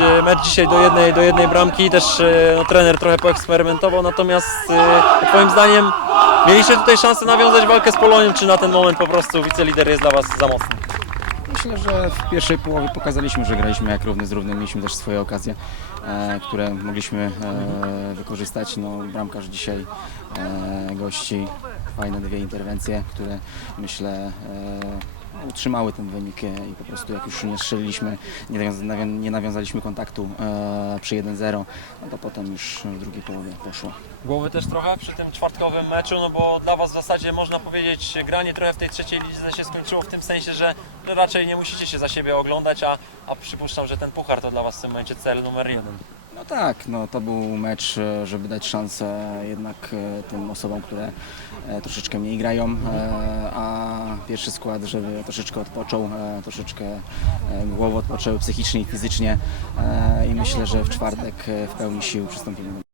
e, mecz dzisiaj do jednej, do jednej bramki, też e, no, trener trochę poeksperymentował, natomiast e, moim zdaniem mieliście tutaj szansę nawiązać walkę z Polonią, czy na ten moment po prostu wicelider jest dla Was za mocny? Myślę, że w pierwszej połowie pokazaliśmy, że graliśmy jak równy z równym. Mieliśmy też swoje okazje, e, które mogliśmy e, wykorzystać. No, bramkarz dzisiaj e, gości fajne dwie interwencje, które myślę e, utrzymały ten wynik i po prostu jak już nie strzeliliśmy, nie, nawią- nawią- nie nawiązaliśmy kontaktu e, przy 1-0, no to potem już w drugiej połowie poszło. Głowy też trochę przy tym czwartkowym meczu, no bo dla Was w zasadzie można powiedzieć granie trochę w tej trzeciej lidze się skończyło w tym sensie, że że raczej nie musicie się za siebie oglądać, a, a przypuszczam, że ten puchar to dla Was w tym momencie cel numer jeden. No tak, no to był mecz, e, żeby dać szansę jednak e, tym osobom, które e, troszeczkę mniej grają, a pierwszy skład, żeby troszeczkę odpoczął, troszeczkę głowy odpoczęły psychicznie i fizycznie i myślę, że w czwartek w pełni sił przystąpimy